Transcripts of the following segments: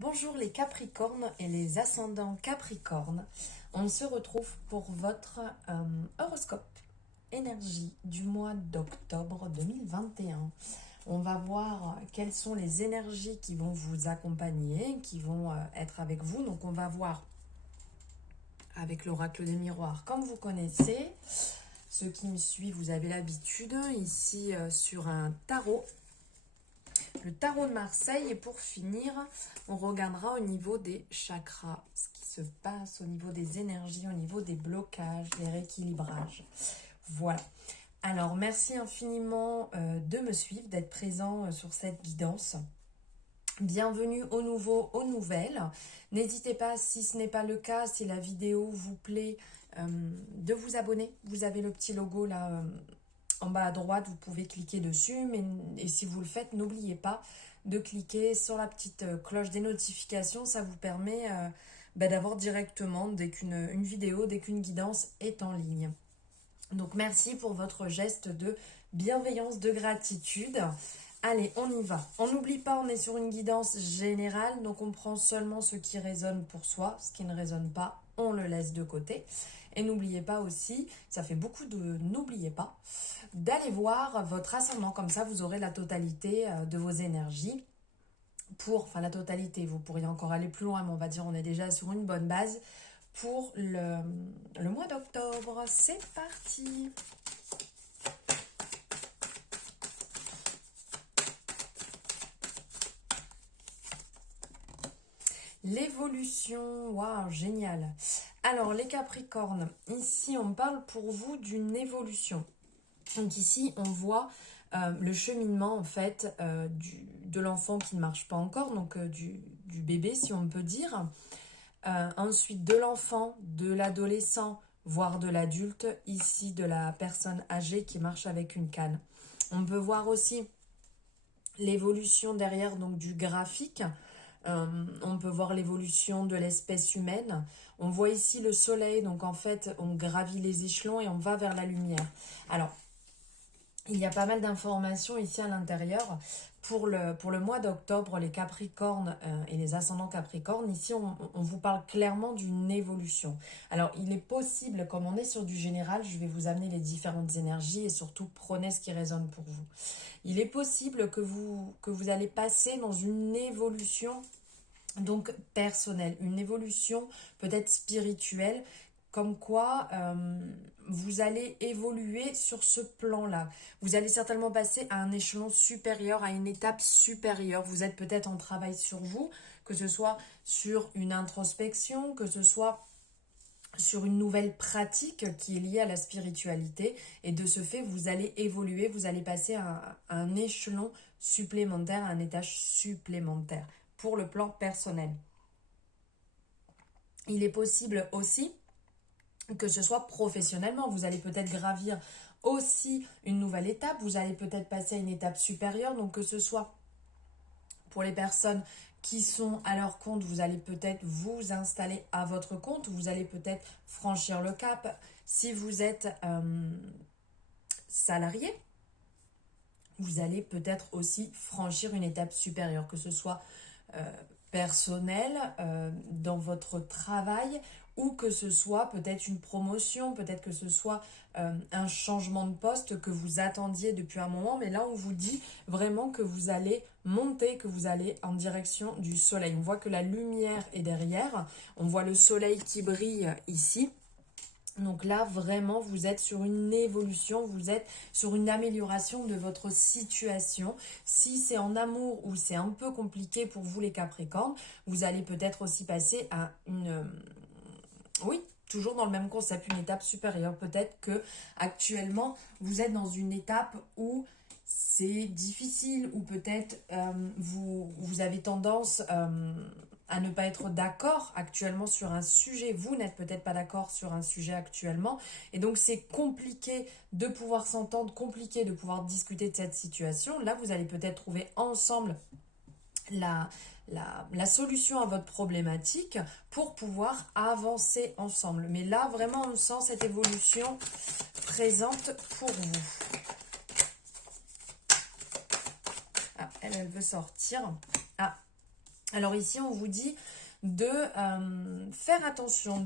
Bonjour les Capricornes et les ascendants Capricornes. On se retrouve pour votre horoscope énergie du mois d'octobre 2021. On va voir quelles sont les énergies qui vont vous accompagner, qui vont être avec vous. Donc on va voir avec l'oracle des miroirs, comme vous connaissez. Ceux qui me suivent, vous avez l'habitude, ici sur un tarot. Le tarot de Marseille, et pour finir, on regardera au niveau des chakras, ce qui se passe au niveau des énergies, au niveau des blocages, des rééquilibrages. Voilà. Alors, merci infiniment de me suivre, d'être présent sur cette guidance. Bienvenue aux nouveaux, aux nouvelles. N'hésitez pas, si ce n'est pas le cas, si la vidéo vous plaît, de vous abonner. Vous avez le petit logo là en bas à droite, vous pouvez cliquer dessus. Et si vous le faites, n'oubliez pas de cliquer sur la petite cloche des notifications. Ça vous permet d'avoir directement, dès qu'une vidéo, dès qu'une guidance est en ligne. Donc merci pour votre geste de bienveillance, de gratitude. Allez, on y va. On n'oublie pas, on est sur une guidance générale, donc on prend seulement ce qui résonne pour soi. Ce qui ne résonne pas, on le laisse de côté. Et n'oubliez pas aussi, ça fait beaucoup de n'oubliez pas, d'aller voir votre ascendant. Comme ça, vous aurez la totalité de vos énergies. Enfin la totalité, vous pourriez encore aller plus loin, mais on va dire on est déjà sur une bonne base pour le mois d'octobre. C'est parti! L'évolution, waouh, génial. Alors les Capricornes, ici on parle pour vous d'une évolution. Donc ici on voit le cheminement en fait de l'enfant qui ne marche pas encore, donc du bébé si on peut dire. Ensuite de l'enfant, de l'adolescent, voire de l'adulte, ici de la personne âgée qui marche avec une canne. On peut voir aussi l'évolution derrière donc du graphique. On peut voir l'évolution de l'espèce humaine. On voit ici le soleil, donc en fait on gravit les échelons et on va vers la lumière. Alors, il y a pas mal d'informations ici à l'intérieur. Pour le mois d'octobre, les Capricornes et les ascendants Capricornes, ici on vous parle clairement d'une évolution. Alors il est possible, comme on est sur du général, je vais vous amener les différentes énergies et surtout prenez ce qui résonne pour vous. Il est possible que vous allez passer dans une évolution donc personnelle, une évolution peut-être spirituelle, comme quoi vous allez évoluer sur ce plan-là. Vous allez certainement passer à un échelon supérieur, à une étape supérieure. Vous êtes peut-être en travail sur vous, que ce soit sur une introspection, que ce soit sur une nouvelle pratique qui est liée à la spiritualité. Et de ce fait, vous allez évoluer, vous allez passer à un échelon supplémentaire, à un étage supplémentaire pour le plan personnel. Il est possible aussi que ce soit professionnellement. Vous allez peut-être gravir aussi une nouvelle étape. Vous allez peut-être passer à une étape supérieure. Donc que ce soit pour les personnes qui sont à leur compte, vous allez peut-être vous installer à votre compte. Vous allez peut-être franchir le cap. Si vous êtes salarié, vous allez peut-être aussi franchir une étape supérieure, que ce soit personnel, dans votre travail, ou que ce soit peut-être une promotion, peut-être que ce soit un changement de poste que vous attendiez depuis un moment, mais là on vous dit vraiment que vous allez monter, que vous allez en direction du soleil. On voit que la lumière est derrière, on voit le soleil qui brille ici. Donc là, vraiment, vous êtes sur une évolution, vous êtes sur une amélioration de votre situation. Si c'est en amour ou c'est un peu compliqué pour vous les Capricornes, vous allez peut-être aussi passer à oui, toujours dans le même concept, une étape supérieure. Peut-être que actuellement vous êtes dans une étape où c'est difficile, ou peut-être vous avez tendance à ne pas être d'accord actuellement sur un sujet. Vous n'êtes peut-être pas d'accord sur un sujet actuellement. Et donc, c'est compliqué de pouvoir s'entendre, compliqué de pouvoir discuter de cette situation. Là, vous allez peut-être trouver ensemble la solution à votre problématique pour pouvoir avancer ensemble. Mais là, vraiment, on sent cette évolution présente pour vous. Ah, elle veut sortir. Ah, Alors ici, on vous dit de faire attention,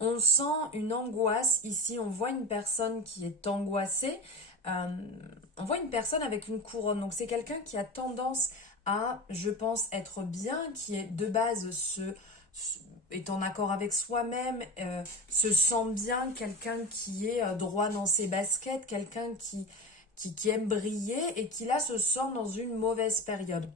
On sent une angoisse. Ici, on voit une personne qui est angoissée. Euh, on voit une personne avec une couronne. Donc, c'est quelqu'un qui a tendance à, je pense, être bien, qui est de base est en accord avec soi-même, se sent bien, quelqu'un qui est droit dans ses baskets, quelqu'un qui aime briller et qui là se sent dans une mauvaise période.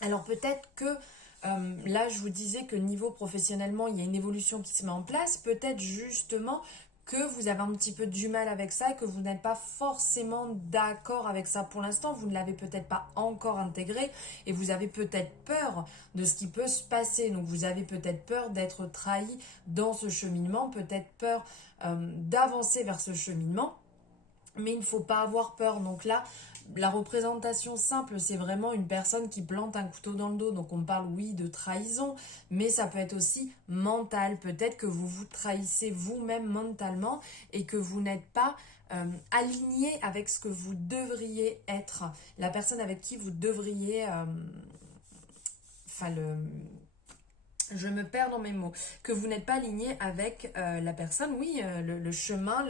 Alors peut-être que là je vous disais que niveau professionnellement il y a une évolution qui se met en place, peut-être justement que vous avez un petit peu du mal avec ça et que vous n'êtes pas forcément d'accord avec ça pour l'instant, vous ne l'avez peut-être pas encore intégré et vous avez peut-être peur de ce qui peut se passer, donc vous avez peut-être peur d'être trahi dans ce cheminement, peut-être peur d'avancer vers ce cheminement, mais il ne faut pas avoir peur. Donc là, la représentation simple, c'est vraiment une personne qui plante un couteau dans le dos. Donc on parle, oui, de trahison, mais ça peut être aussi mental. Peut-être que vous vous trahissez vous-même mentalement et que vous n'êtes pas aligné avec ce que vous devriez être. La personne avec qui vous devriez... je me perds dans mes mots, que vous n'êtes pas aligné avec la personne, oui, le chemin,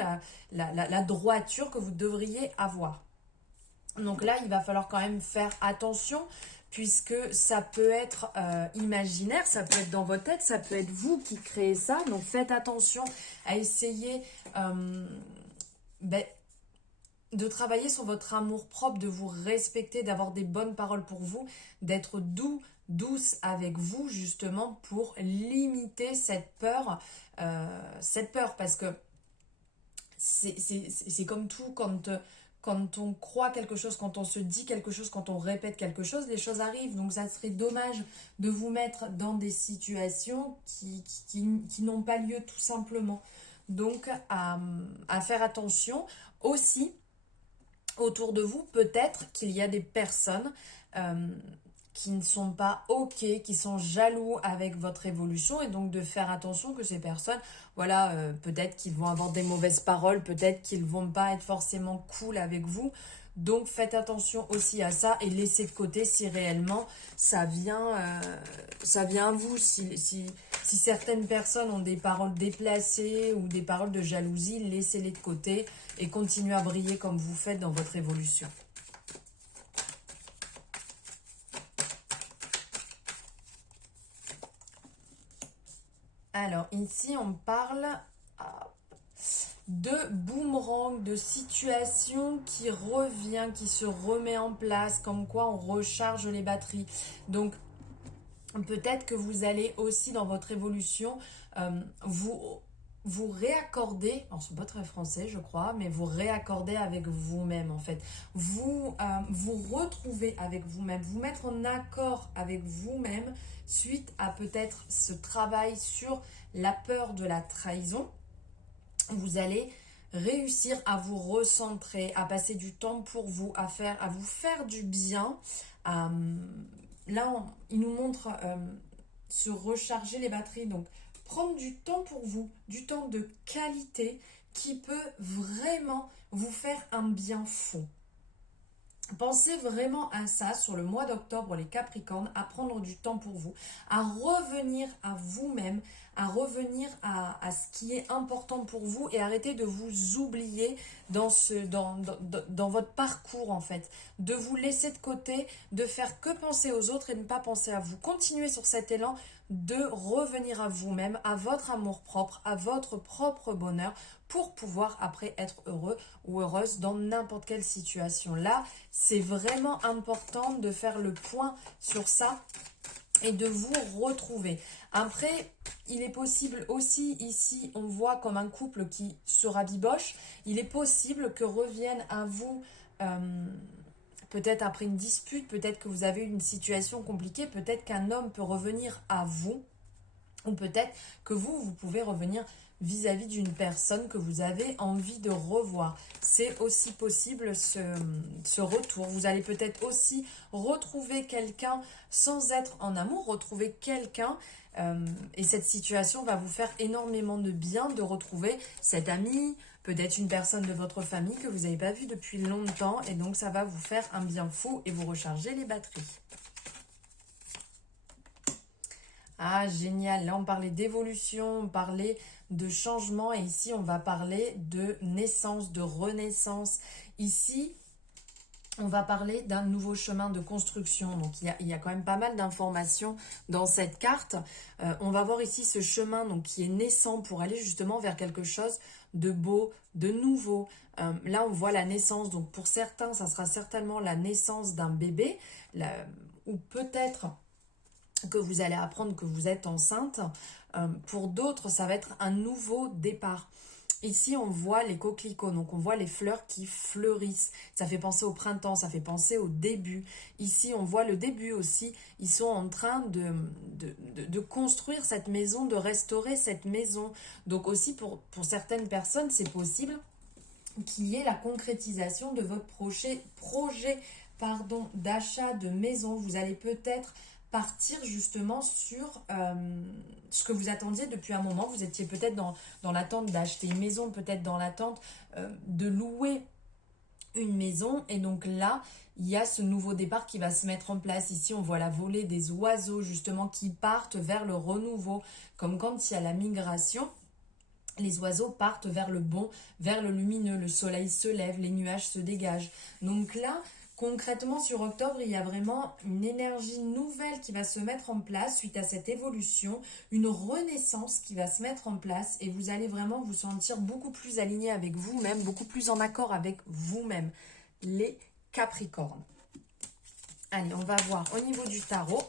la droiture que vous devriez avoir. Donc là, il va falloir quand même faire attention puisque ça peut être imaginaire, ça peut être dans votre tête, ça peut être vous qui créez ça. Donc faites attention à essayer de travailler sur votre amour propre, de vous respecter, d'avoir des bonnes paroles pour vous, d'être douce avec vous justement pour limiter cette peur parce que c'est comme tout quand on croit quelque chose, quand on se dit quelque chose, quand on répète quelque chose, les choses arrivent. Donc ça serait dommage de vous mettre dans des situations qui n'ont pas lieu tout simplement. Donc à faire attention aussi. Autour de vous, peut-être qu'il y a des personnes qui ne sont pas OK, qui sont jaloux avec votre évolution et donc de faire attention que ces personnes, voilà, peut-être qu'ils vont avoir des mauvaises paroles, peut-être qu'ils vont pas être forcément cool avec vous. Donc faites attention aussi à ça et laissez de côté si réellement ça vient à vous. Si certaines personnes ont des paroles déplacées ou des paroles de jalousie, laissez-les de côté et continuez à briller comme vous faites dans votre évolution. Alors ici on parle de boomerang, de situation qui revient, qui se remet en place, comme quoi on recharge les batteries. Donc peut-être que vous allez aussi dans votre évolution vous réaccorder, alors c'est pas très français je crois, mais vous réaccorder avec vous-même en fait. Vous retrouver avec vous-même, vous mettre en accord avec vous-même suite à peut-être ce travail sur la peur de la trahison. Vous allez réussir à vous recentrer, à passer du temps pour vous, à vous faire du bien. Là, il nous montre se recharger les batteries. Donc, prendre du temps pour vous, du temps de qualité qui peut vraiment vous faire un bien fou. Pensez vraiment à ça sur le mois d'octobre, les Capricornes, à prendre du temps pour vous, à revenir à vous-même, à revenir à ce qui est important pour vous et arrêter de vous oublier dans votre parcours en fait, de vous laisser de côté, de faire que penser aux autres et ne pas penser à vous. Continuez sur cet élan de revenir à vous-même, à votre amour-propre, à votre propre bonheur pour pouvoir après être heureux ou heureuse dans n'importe quelle situation. Là, c'est vraiment important de faire le point sur ça et de vous retrouver. Après, il est possible aussi, ici, on voit comme un couple qui se rabiboche, il est possible que revienne à vous... peut-être après une dispute, peut-être que vous avez une situation compliquée, peut-être qu'un homme peut revenir à vous, ou peut-être que vous pouvez revenir vis-à-vis d'une personne que vous avez envie de revoir. C'est aussi possible ce retour. Vous allez peut-être aussi retrouver quelqu'un sans être en amour, retrouver quelqu'un et cette situation va vous faire énormément de bien de retrouver cet ami, peut-être une personne de votre famille que vous n'avez pas vue depuis longtemps et donc ça va vous faire un bien fou et vous recharger les batteries. Ah, génial. Là, on parlait d'évolution, on parlait de changement et ici, on va parler de naissance, de renaissance. Ici, on va parler d'un nouveau chemin de construction. Donc, il y a quand même pas mal d'informations dans cette carte. On va voir ici ce chemin donc, qui est naissant pour aller justement vers quelque chose de beau, de nouveau. Là, on voit la naissance. Donc, pour certains, ça sera certainement la naissance d'un bébé ou peut-être que vous allez apprendre que vous êtes enceinte. Pour d'autres, ça va être un nouveau départ. Ici, on voit les coquelicots, donc on voit les fleurs qui fleurissent. Ça fait penser au printemps, ça fait penser au début. Ici, on voit le début aussi. Ils sont en train de construire cette maison, de restaurer cette maison. Donc aussi, pour certaines personnes, c'est possible qu'il y ait la concrétisation de votre projet d'achat de maison. Vous allez peut-être partir justement sur ce que vous attendiez depuis un moment. Vous étiez peut-être dans l'attente d'acheter une maison, peut-être dans l'attente de louer une maison. Et donc là, il y a ce nouveau départ qui va se mettre en place. Ici, on voit la volée des oiseaux justement qui partent vers le renouveau. Comme quand il y a la migration, les oiseaux partent vers le bon, vers le lumineux. Le soleil se lève, les nuages se dégagent. Donc là, concrètement, sur octobre, il y a vraiment une énergie nouvelle qui va se mettre en place suite à cette évolution, une renaissance qui va se mettre en place et vous allez vraiment vous sentir beaucoup plus aligné avec vous-même, beaucoup plus en accord avec vous-même, les Capricornes. Allez, on va voir au niveau du tarot.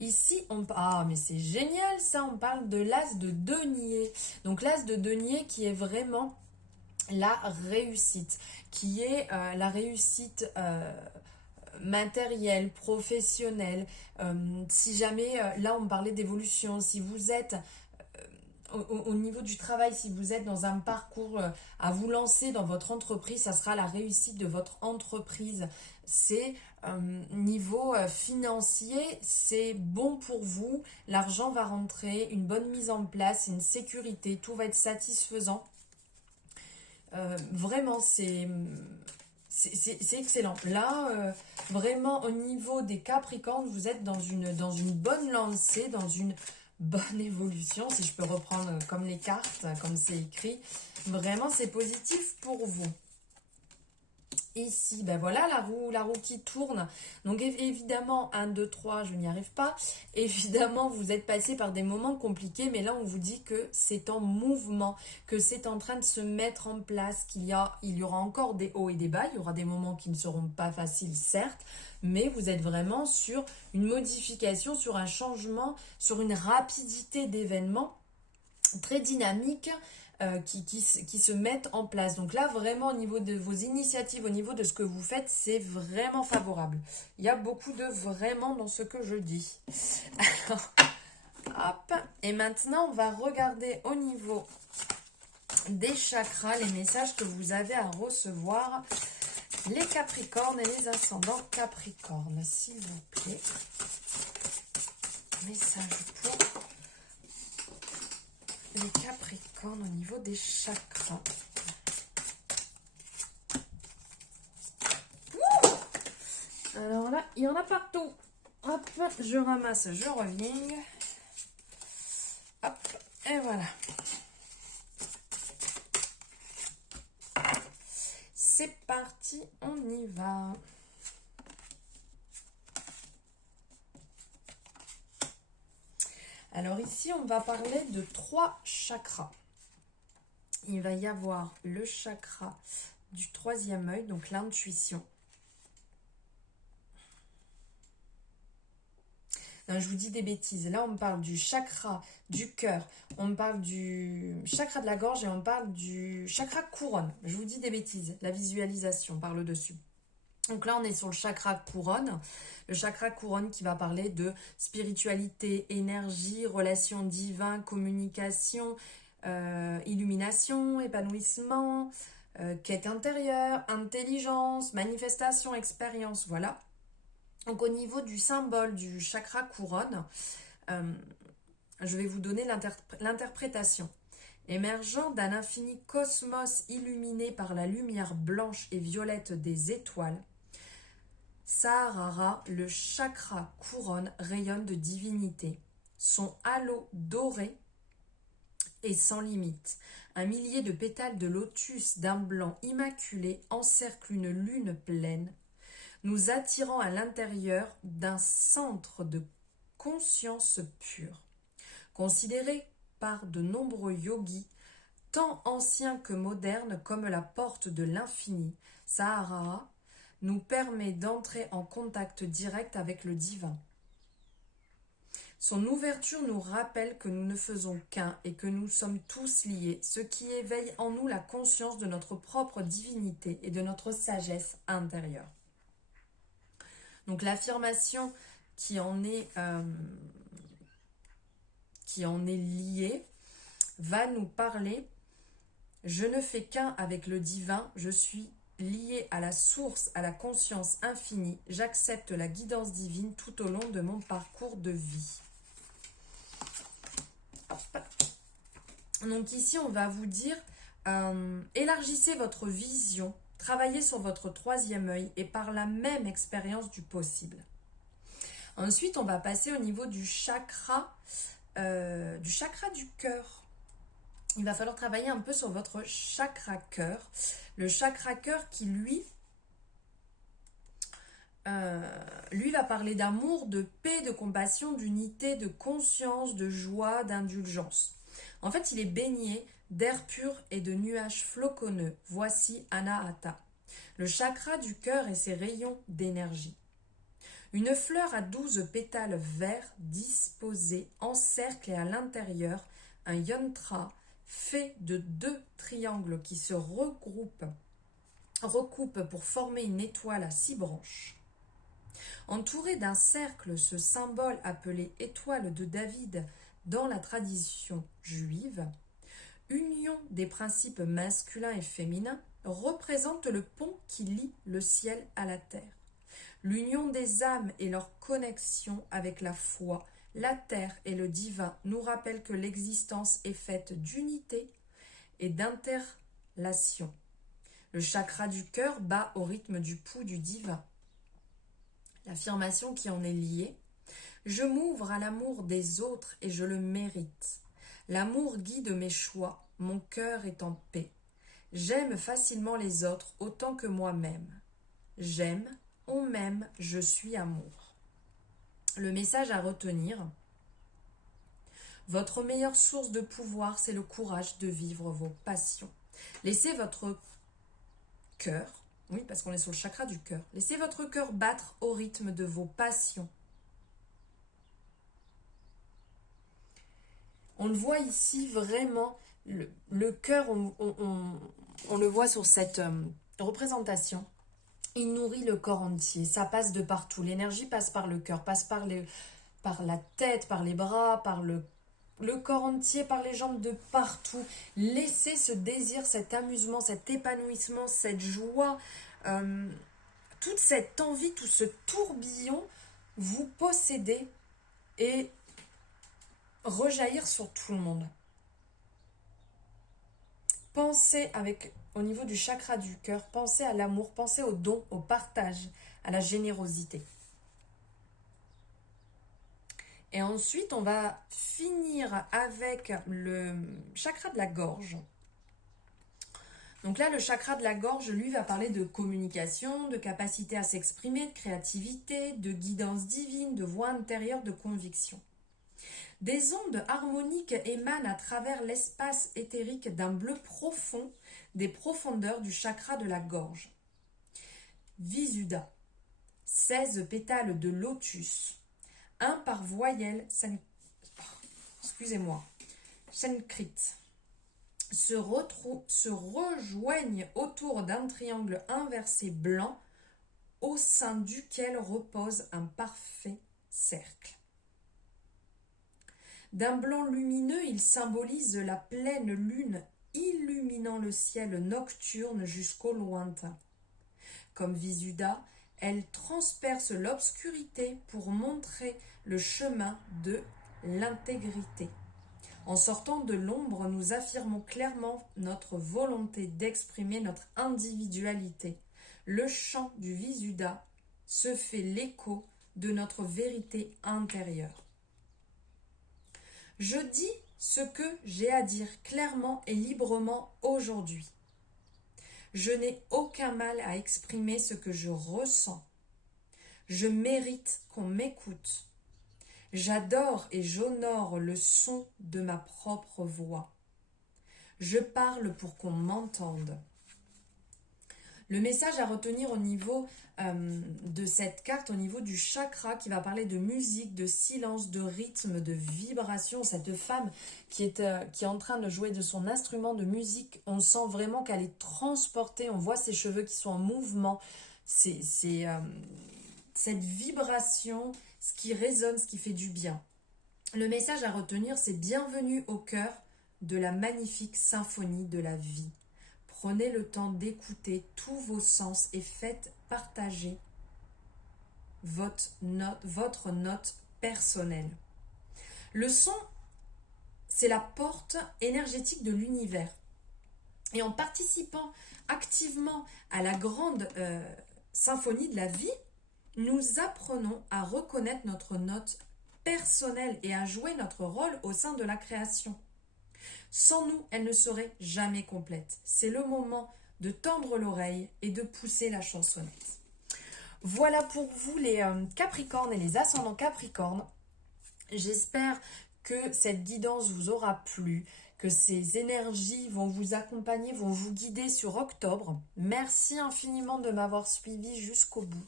Ici, ah, mais c'est génial ça, on parle de l'as de denier. Donc l'as de denier qui est vraiment la réussite, qui est la réussite matérielle, professionnelle. Si jamais, là on parlait d'évolution, si vous êtes au niveau du travail, si vous êtes dans un parcours à vous lancer dans votre entreprise, ça sera la réussite de votre entreprise. C'est niveau financier, c'est bon pour vous, l'argent va rentrer, une bonne mise en place, une sécurité, tout va être satisfaisant. Vraiment, c'est excellent. Là, vraiment, au niveau des Capricornes, vous êtes dans une bonne lancée, dans une bonne évolution, si je peux reprendre comme les cartes, comme c'est écrit. Vraiment, c'est positif pour vous. Ici, ben voilà la roue qui tourne. Donc évidemment, 1, 2, 3, je n'y arrive pas. Évidemment, vous êtes passé par des moments compliqués, mais là, on vous dit que c'est en mouvement, que c'est en train de se mettre en place, il y aura encore des hauts et des bas. Il y aura des moments qui ne seront pas faciles, certes, mais vous êtes vraiment sur une modification, sur un changement, sur une rapidité d'événements très dynamique qui se mettent en place. Donc là, vraiment, au niveau de vos initiatives, au niveau de ce que vous faites, c'est vraiment favorable. Il y a beaucoup de vraiment dans ce que je dis. Alors, hop. Et maintenant, on va regarder au niveau des chakras, les messages que vous avez à recevoir. Les Capricornes et les ascendants Capricornes, s'il vous plaît. Message pour les Capricornes au niveau des chakras. Ouh, alors là, il y en a partout. Hop, je ramasse, je reviens. Hop, et voilà. C'est parti, on y va. Alors ici, on va parler de 3 chakras. Il va y avoir le chakra du 3e œil, donc l'intuition. Non, je vous dis des bêtises. Là, on me parle du chakra du cœur, on me parle du chakra de la gorge et on me parle du chakra couronne. Je vous dis des bêtises. La visualisation parle dessus. Donc là, on est sur le chakra couronne. Le chakra couronne qui va parler de spiritualité, énergie, relations divines, communication, illumination, épanouissement, quête intérieure, intelligence, manifestation, expérience, voilà. Donc au niveau du symbole du chakra couronne, je vais vous donner l'interprétation. Émergeant d'un infini cosmos illuminé par la lumière blanche et violette des étoiles, Sahasrara, le chakra couronne, rayonne de divinité. Son halo doré est sans limite. Un millier de pétales de lotus d'un blanc immaculé encerclent une lune pleine, nous attirant à l'intérieur d'un centre de conscience pure. Considéré par de nombreux yogis, tant anciens que modernes, comme la porte de l'infini, Sahasrara nous permet d'entrer en contact direct avec le divin. Son ouverture nous rappelle que nous ne faisons qu'un et que nous sommes tous liés, ce qui éveille en nous la conscience de notre propre divinité et de notre sagesse intérieure. Donc l'affirmation qui en est liée va nous parler « Je ne fais qu'un avec le divin, je suis lié à la source, à la conscience infinie, j'accepte la guidance divine tout au long de mon parcours de vie. » Donc ici, on va vous dire, élargissez votre vision, travaillez sur votre troisième œil et par la même expérience du possible. Ensuite, on va passer au niveau du chakra du cœur. Il va falloir travailler un peu sur votre chakra cœur. Le chakra cœur qui, lui va parler d'amour, de paix, de compassion, d'unité, de conscience, de joie, d'indulgence. En fait, il est baigné d'air pur et de nuages floconneux. Voici Anahata, le chakra du cœur et ses rayons d'énergie. Une fleur à 12 pétales verts disposés en cercle et à l'intérieur, un yantra fait de 2 triangles qui se recoupent pour former une étoile à 6 branches. Entouré d'un cercle, ce symbole appelé étoile de David dans la tradition juive, union des principes masculins et féminins, représente le pont qui lie le ciel à la terre. L'union des âmes et leur connexion avec la foi, la terre et le divin nous rappellent que l'existence est faite d'unité et d'interrelation. Le chakra du cœur bat au rythme du pouls du divin. L'affirmation qui en est liée: je m'ouvre à l'amour des autres et je le mérite. L'amour guide mes choix, mon cœur est en paix. J'aime facilement les autres autant que moi-même. J'aime, on m'aime, je suis amour. Le message à retenir: votre meilleure source de pouvoir, c'est le courage de vivre vos passions. Laissez votre cœur, oui, parce qu'on est sur le chakra du cœur, laissez votre cœur battre au rythme de vos passions. On le voit ici vraiment, le cœur, on le voit sur cette représentation. Il nourrit le corps entier, ça passe de partout. L'énergie passe par le cœur, passe par la tête, par les bras, par le corps entier, par les jambes, de partout. Laissez ce désir, cet amusement, cet épanouissement, cette joie, toute cette envie, tout ce tourbillon vous posséder et rejaillir sur tout le monde. Pensez au niveau du chakra du cœur, pensez à l'amour, pensez au don, au partage, à la générosité. Et ensuite, on va finir avec le chakra de la gorge. Donc là, le chakra de la gorge, lui, va parler de communication, de capacité à s'exprimer, de créativité, de guidance divine, de voix intérieure, de conviction. Des ondes harmoniques émanent à travers l'espace éthérique d'un bleu profond des profondeurs du chakra de la gorge. Visuddha, 16 pétales de lotus, un par voyelle, Sanskrit, se rejoignent autour d'un triangle inversé blanc au sein duquel repose un parfait cercle. D'un blanc lumineux, il symbolise la pleine lune illuminant le ciel nocturne jusqu'au lointain. Comme Visuddha, elle transperce l'obscurité pour montrer le chemin de l'intégrité. En sortant de l'ombre, nous affirmons clairement notre volonté d'exprimer notre individualité. Le chant du Visuddha se fait l'écho de notre vérité intérieure. Je dis ce que j'ai à dire clairement et librement aujourd'hui. Je n'ai aucun mal à exprimer ce que je ressens. Je mérite qu'on m'écoute. J'adore et j'honore le son de ma propre voix. Je parle pour qu'on m'entende. Le message à retenir au niveau de cette carte, au niveau du chakra, qui va parler de musique, de silence, de rythme, de vibration. Cette femme qui est en train de jouer de son instrument de musique, on sent vraiment qu'elle est transportée. On voit ses cheveux qui sont en mouvement. C'est cette vibration, ce qui résonne, ce qui fait du bien. Le message à retenir, c'est bienvenue au cœur de la magnifique symphonie de la vie. Prenez le temps d'écouter tous vos sens et faites partager votre note personnelle. Le son, c'est la porte énergétique de l'univers. Et en participant activement à la grande symphonie de la vie, nous apprenons à reconnaître notre note personnelle et à jouer notre rôle au sein de la création. Sans nous, elle ne serait jamais complète. C'est le moment de tendre l'oreille et de pousser la chansonnette. Voilà pour vous les Capricornes et les ascendants Capricornes. J'espère que cette guidance vous aura plu, que ces énergies vont vous accompagner, vont vous guider sur octobre. Merci infiniment de m'avoir suivi jusqu'au bout.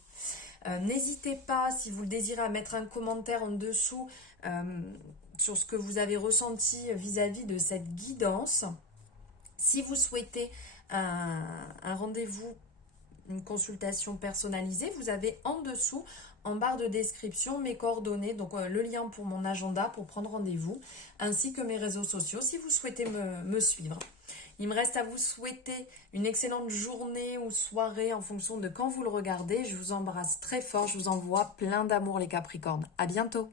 N'hésitez pas, si vous le désirez, à mettre un commentaire en dessous sur ce que vous avez ressenti vis-à-vis de cette guidance. Si vous souhaitez un rendez-vous, une consultation personnalisée, vous avez en dessous, en barre de description, mes coordonnées, donc le lien pour mon agenda pour prendre rendez-vous, ainsi que mes réseaux sociaux si vous souhaitez me suivre. Il me reste à vous souhaiter une excellente journée ou soirée en fonction de quand vous le regardez. Je vous embrasse très fort, je vous envoie plein d'amour les Capricornes. À bientôt.